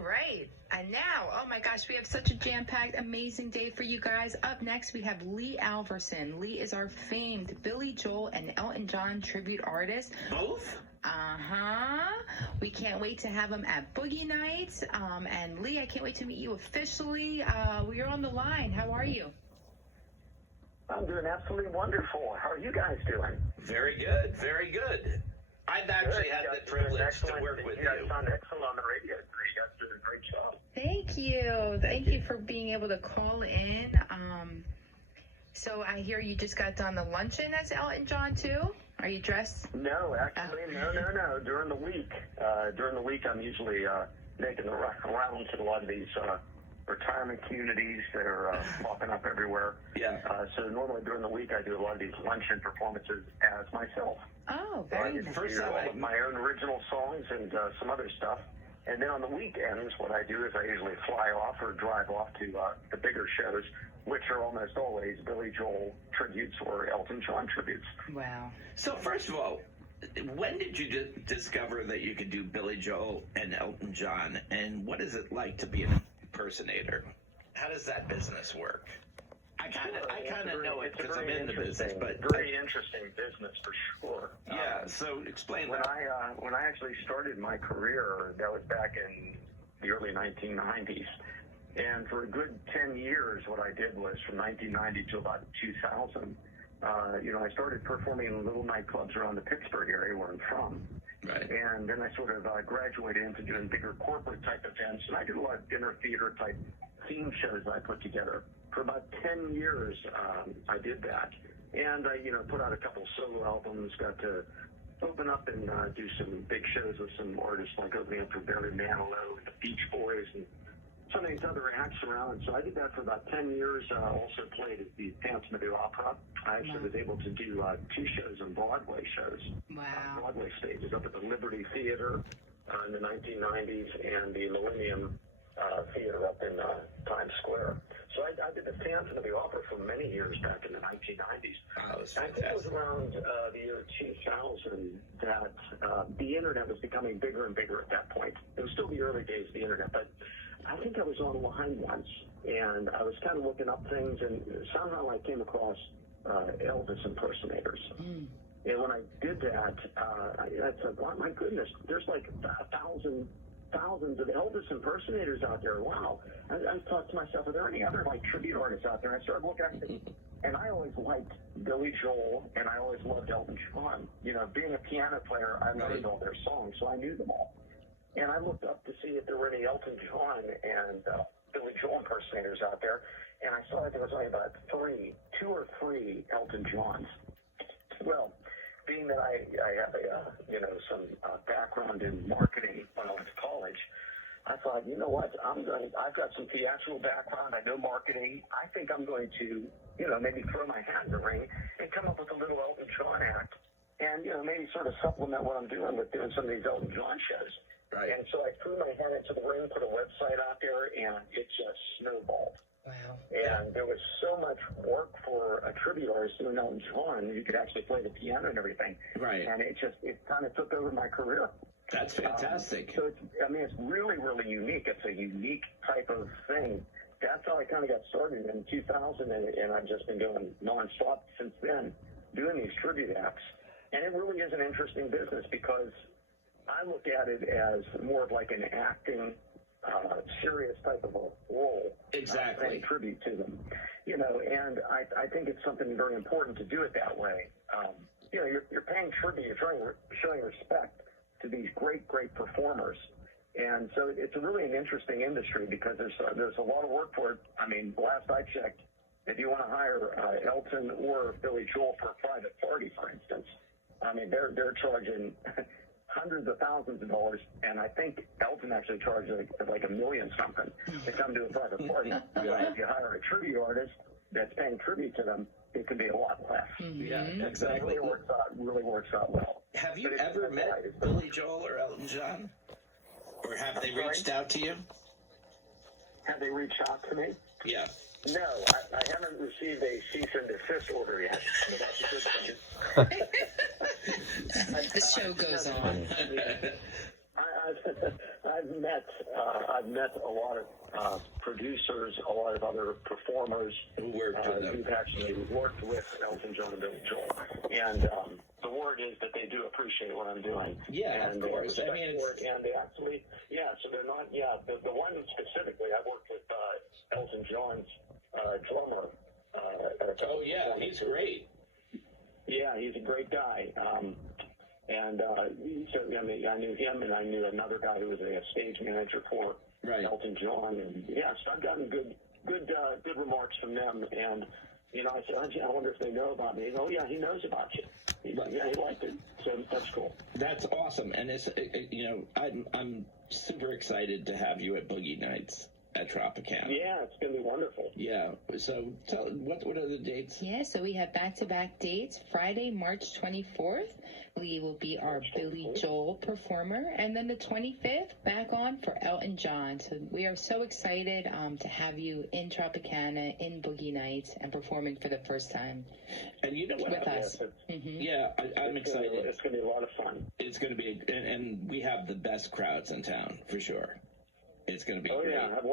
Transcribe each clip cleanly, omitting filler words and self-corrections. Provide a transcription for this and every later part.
right. And now, oh my gosh, we have such a jam-packed, amazing day for you guys. Up next, we have Lee Alverson. Lee is our famed Billy Joel and Elton John tribute artist. Both? We can't wait to have him at Boogie Nights. And Lee, I can't wait to meet you officially. You're on the line. How are you? I'm doing absolutely wonderful. How are you guys doing? Very good, very good. I've actually had the privilege to work with you. You guys sound excellent on the radio. You guys do a great job. Thank you. Thank you for being able to call in. So I hear you just got done the luncheon as Elton John too. Are you dressed? No, actually, no. During the week, I'm usually making the rounds to a lot of these retirement communities that are popping up everywhere. Yeah. So normally during the week, I do a lot of these luncheon performances as myself. Oh, very nice. I do all of my own original songs and some other stuff. And then on the weekends, what I do is I usually fly off or drive off to the bigger shows, which are almost always Billy Joel tributes or Elton John tributes. Wow. So first of all, when did you discover that you could do Billy Joel and Elton John, and what is it like to be an impersonator? How does that business work? I kind of know it because I'm in the business, but very interesting business for sure. Yeah. So explain when that. When I actually started my career, that was back in the early 1990s, and for a good 10 years, what I did was from 1990 to about 2000. I started performing in little nightclubs around the Pittsburgh area where I'm from. Right. And then I sort of graduated into doing bigger corporate type events, and I did a lot of dinner theater type theme shows I put together. For about 10 years, I did that. And I, put out a couple solo albums, got to open up and do some big shows with some artists like opening up for Barry Manilow and the Beach Boys and some of these other acts around. So I did that for about 10 years. I also played at the Phantom of the Opera. I actually was able to do 2 shows on Broadway shows. Wow. Broadway stages up at the Liberty Theater in the 1990s and the Millennium Theater up in Times Square. So I did the Phantom of the Opera for many years back in the 1990s. Oh, that was I think it was fantastic. around the year 2000 that the internet was becoming bigger and bigger at that point. It was still the early days of the internet, but I think I was online once, and I was kind of looking up things, and somehow I came across Elvis impersonators. And when I did that, I said, wow, my goodness, there's like thousands of Elvis impersonators out there. Wow. I thought to myself, are there any other tribute artists out there? I started looking at them, and I always liked Billy Joel, and I always loved Elton John. Being a piano player, I learned all their songs, so I knew them all. And I looked up to see if there were any Elton John and Billy Joel impersonators out there, and I saw that there was only about 2 or 3 Elton Johns. Well, being that I have some background in marketing when I went to college, I thought, you know what, I've got some theatrical background, I know marketing, I think I'm going to, maybe throw my hat in the ring and come up with a little Elton John act, and, maybe sort of supplement what I'm doing with doing some of these Elton John shows. Right. And so I threw my hat into the ring, put a website out there, and it just snowballed. Wow. And there was so much work for a tribute artist doing Elton John. You could actually play the piano and everything. Right. And it kind of took over my career. That's fantastic. So it's really, really unique. It's a unique type of thing. That's how I kind of got started in 2000, and I've just been doing nonstop since then, doing these tribute acts. And it really is an interesting business because I look at it as more of like an acting, serious type of a role. Exactly. Paying tribute to them. And I think it's something very important to do it that way. You're paying tribute, you're showing respect to these great performers. And so it's really an interesting industry because there's a lot of work for it. I mean, last I checked, if you want to hire Elton or Billy Joel for a private party, for instance, I mean, they're charging hundreds of thousands of dollars, and I think Elton actually charged like $1 million something to come to a private party. If you hire a tribute artist that's paying tribute to them, it can be a lot less. Yeah, exactly. It really works out well. Have you ever met Billy Joel or Elton John? Or have they reached out to you? Have they reached out to me? Yeah. No, I haven't received a cease and desist order yet, so that's a good thing. The show goes on. I've met a lot of producers, a lot of other performers who've actually worked with Elton John and Billy Joel, and the word is that they do appreciate what I'm doing. Yeah, and of course. I mean, and they actually, so they're not. Yeah, the one specifically, I worked with Elton John's drummer. Oh yeah, he's great. Yeah, he's a great guy. And so I mean, I knew him, and I knew another guy who was a stage manager for Elton John, and so I've gotten good remarks from them. And I said, I wonder if they know about me. Oh yeah, he knows about you. He liked it, so that's cool. That's awesome, and it's I'm super excited to have you at Boogie Nights at Tropicana. Yeah, it's going to be wonderful. Yeah, so tell what are the dates? Yeah, so we have back-to-back dates. Friday, March 24th, Lee will be our Billy Joel performer, and then the 25th, back on for Elton John. So we are so excited to have you in Tropicana, in Boogie Nights, and performing for the first time. And you know what? With us. Yeah, I'm excited. It's going to be a lot of fun. It's going to be, and we have the best crowds in town, for sure. It's going to be great. Yeah, I've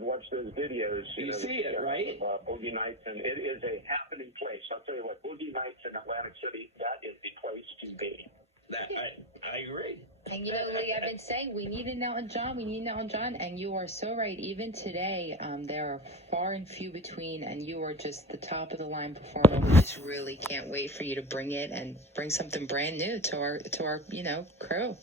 watched those videos. You see it, right? Boogie Nights, and it is a happening place. I'll tell you what, Boogie Nights in Atlantic City, that is the place to be. I agree. And Lee, I've been saying we need an Elton John, and you are so right. Even today, there are far and few between, and you are just the top of the line performer. We just really can't wait for you to bring it and bring something brand new to our crew.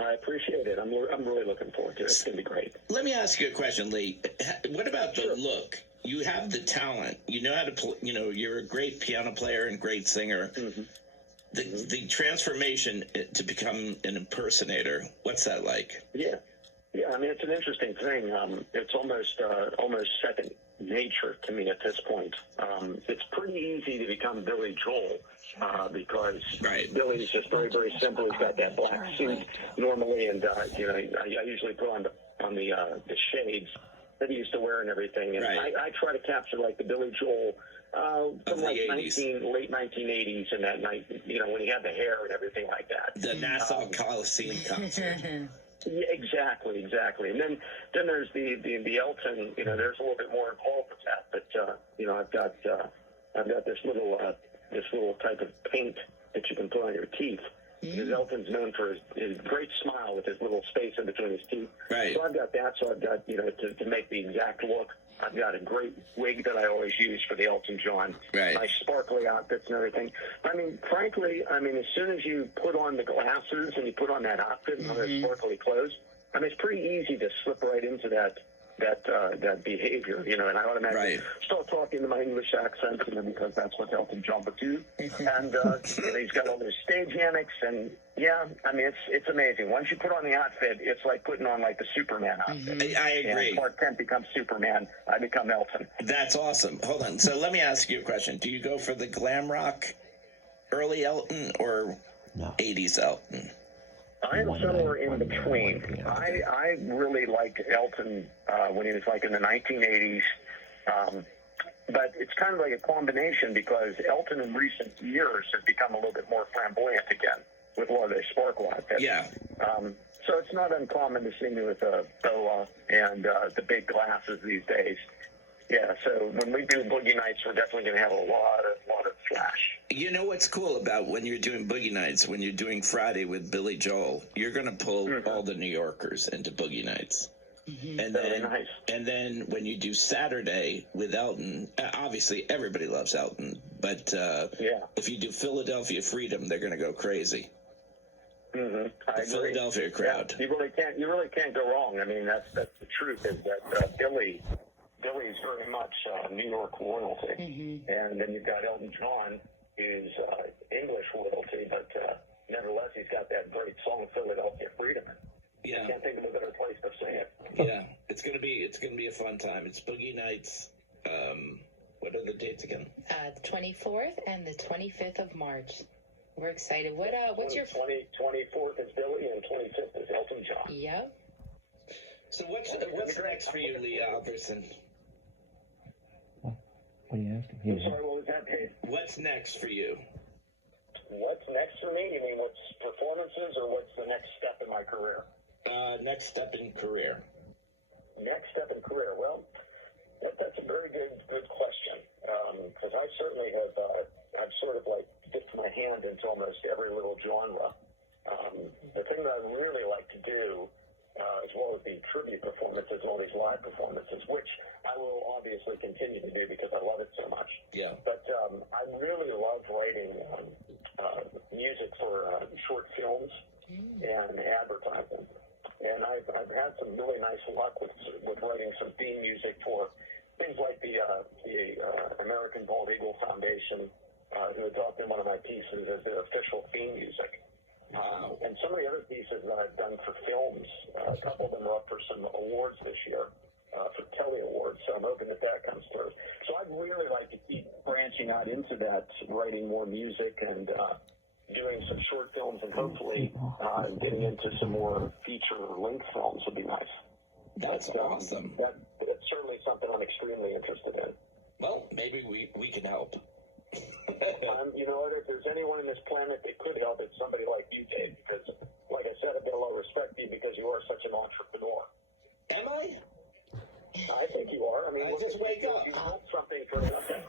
I appreciate it. I'm really looking forward to it. It's going to be great. Let me ask you a question, Lee. What about the look? You have the talent. You know how to play. You're a great piano player and great singer. Mm-hmm. The transformation to become an impersonator. What's that like? Yeah. I mean, it's an interesting thing. It's almost second nature to me at this point. It's pretty easy to become Billy Joel because Billy's just very, very simple. He's got that black suit normally, and I usually put on the shades that he used to wear and everything. And I try to capture like the Billy Joel from like late 1980s and that night, when he had the hair and everything like that. The Nassau Coliseum concert. Yeah, exactly. And then there's the Elton. There's a little bit more involved with that. But I've got this little type of paint that you can put on your teeth. Because Elton's known for his great smile with his little space in between his teeth. Right. So I've got that. So I've got to make the exact look. I've got a great wig that I always use for the Elton John. Right. My sparkly outfits and everything. I mean, frankly, as soon as you put on the glasses and you put on that outfit and those sparkly clothes, it's pretty easy to slip right into that behavior, and I automatically start talking to my English accent, because that's what Elton John would do. And he's got all those stage annex, and it's amazing. Once you put on the outfit, it's like putting on like the Superman outfit. I agree. And Clark Kent becomes Superman. I become Elton. That's awesome. Hold on. So let me ask you a question. Do you go for the glam rock, early Elton, or 80s Elton? I am somewhere in between. I really liked Elton when he was like in the 1980s, but it's kind of like a combination because Elton in recent years has become a little bit more flamboyant again with a lot of their sparkle outfits. Yeah. So it's not uncommon to see me with a boa and the big glasses these days. Yeah, so when we do Boogie Nights, we're definitely going to have a lot of flash. You know what's cool about when you're doing Boogie Nights, when you're doing Friday with Billy Joel, you're going to pull all the New Yorkers into Boogie Nights. And then when you do Saturday with Elton, obviously everybody loves Elton, but if you do Philadelphia Freedom, they're going to go crazy. The Philadelphia crowd. Yeah, you really can't go wrong. I mean, that's the truth is that Billy's very much New York royalty, and then you've got Elton John, who's English royalty, but nevertheless, he's got that great song "Philadelphia Freedom." I can't think of a better place to sing it. Yeah, it's gonna be a fun time. It's Boogie Nights. What are the dates again? The 24th and the 25th of March. We're excited. What's your 24th is Billy and 25th is Elton John. Yep. So what's next for you, Lee Alverson? What are you asking? I'm sorry, what was that, Dave? What's next for you? What's next for me? You mean what's performances or what's the next step in my career? Next step in career. Next step in career. Well, that's a very good question. Because I certainly have, I've sort of like dipped my hand into almost every little genre. The thing that I really like to do, as well as the tribute performances, all these live performances, which I will obviously continue to do because I love it so much. Yeah. But I really love writing music for short films and advertising. And I've had some really nice luck with writing some theme music for things like the American Bald Eagle Foundation, who adopted one of my pieces as their official theme music. And some of the other pieces that I've done for films, a couple of them are up for some awards this year, for Telly Awards, so I'm hoping that comes through. So I'd really like to keep branching out into that, writing more music and doing some short films and hopefully getting into some more feature-length films would be nice. That's awesome. That's certainly something I'm extremely interested in. Well, maybe we can help. You know what? If there's anyone on this planet that could help, it's somebody like you, Dave. Because, like I said, I've got a lot of respect for you because you are such an entrepreneur. Am I? I think you are. I mean, I just wake up. You built something for nothing.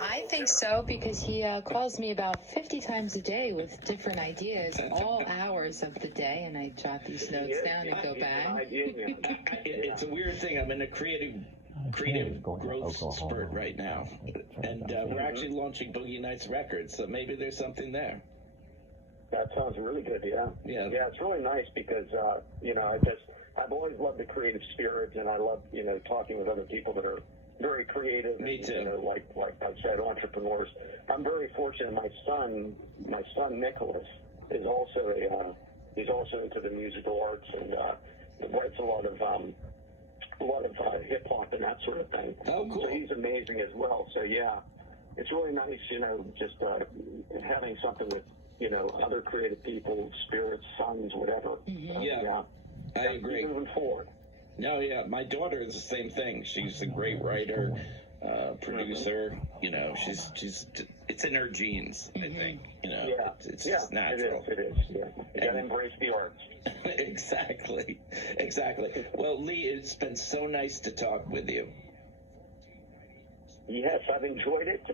I think so because he calls me about 50 times a day with different ideas, all hours of the day, and I jot these notes down and go back. It's a weird thing. I'm in a creative growth spurt right now, and we're actually launching Boogie Nights Records, so maybe there's something there. That sounds really good. Yeah. Yeah. It's really nice because I've always loved the creative spirit, and I love talking with other people that are very creative. Me too. And, like I said, entrepreneurs. I'm very fortunate. My son Nicholas is also he's also into the musical arts and writes a lot of hip hop and that sort of thing. Oh, cool. So he's amazing as well. So yeah, it's really nice, just having something with other creative people, spirits, sons, whatever. Mm-hmm. Yeah, I agree. Moving forward. No, yeah, my daughter is the same thing. She's a great writer, producer. She's it's in her genes, I think. It's just natural. It is. Yeah, you gotta embrace the arts. Exactly. Well, Lee, it's been so nice to talk with you. Yes, I've enjoyed it.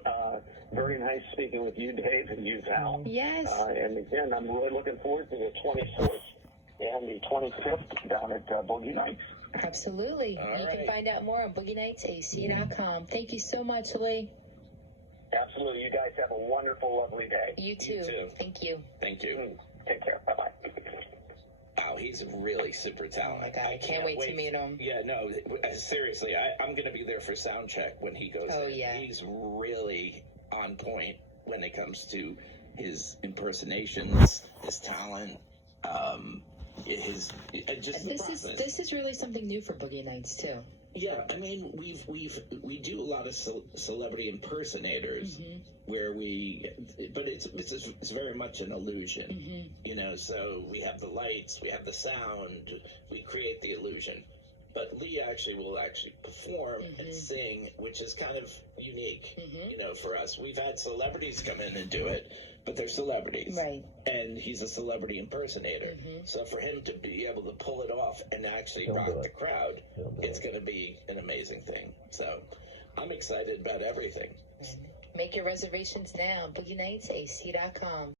Very nice speaking with you, Dave, and you, Val. Yes. And again, I'm really looking forward to the 24th and the 25th down at Boogie Nights. Absolutely. You can find out more on BoogieNightsAC.com. Thank you so much, Lee. Absolutely. You guys have a wonderful, lovely day. You too. Thank you. Thank you. Take care. Bye-bye. Wow, he's really super talented. Oh my God, I can't wait to meet him. Yeah, no, seriously, I'm going to be there for sound check when he goes in. Oh, yeah. He's really on point when it comes to his impersonations, his talent, This is really something new for Boogie Nights, too. Yeah, I mean, we do a lot of celebrity impersonators where but it's very much an illusion, so we have the lights, we have the sound, we create the illusion. But Lee will perform and sing, which is kind of unique, for us. We've had celebrities come in and do it, but they're celebrities. Right. And he's a celebrity impersonator. So for him to be able to pull it off and actually rock the crowd, it's going to be an amazing thing. So I'm excited about everything. Make your reservations now, BoogieNightsAC.com.